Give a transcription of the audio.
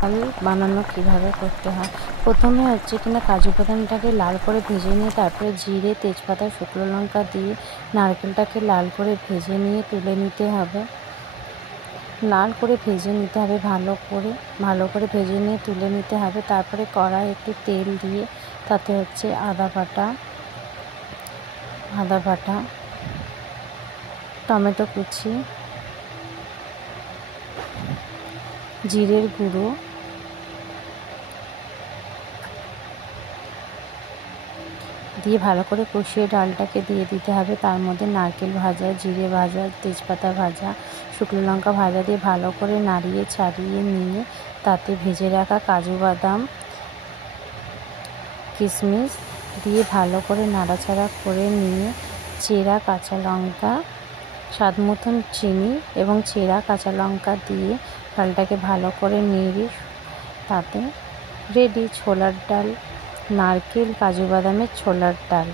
ডাল বানানো কিভাবে করতে হয়। প্রথমে হচ্ছে কিনা কাজু বাদামটাকে লাল করে ভেজে নিয়ে তারপরে জিরে, তেজপাতা, শুকনো লঙ্কা দিয়ে নারকেলটাকে লাল করে ভেজে নিয়ে তুলে নিতে হবে। লাল করে ভেজে নিতে হবে ভালো করে ভেজে নিয়ে তুলে নিতে হবে। তারপরে কড়াই একটু তেল দিয়ে তাতে হচ্ছে আদা বাটা, টমেটো কুচি, জিরের গুঁড়ো, দিয়ে ভালো করে কষিয়ে ডালটাকে দিয়ে দিতে হবে। তার মধ্যে নারকেল ভাজা, জিরে ভাজা, তেজপাতা ভাজা, শুকনো লঙ্কা ভাজা দিয়ে ভালো করে নাড়িয়ে ছাড়িয়ে নিয়ে তাতে ভেজে রাখা কাজু বাদাম, কিশমিশ দিয়ে ভালো করে নাড়াচাড়া করে নিয়ে চেরা কাঁচা লঙ্কা, স্বাদ মতন চিনি এবং চেরা কাঁচা লঙ্কা দিয়ে ডালটাকে ভালো করে নেড়ে তাতে রেডি ছোলার ডাল, নারকেল কাজু বাদামের ছোলার ডাল।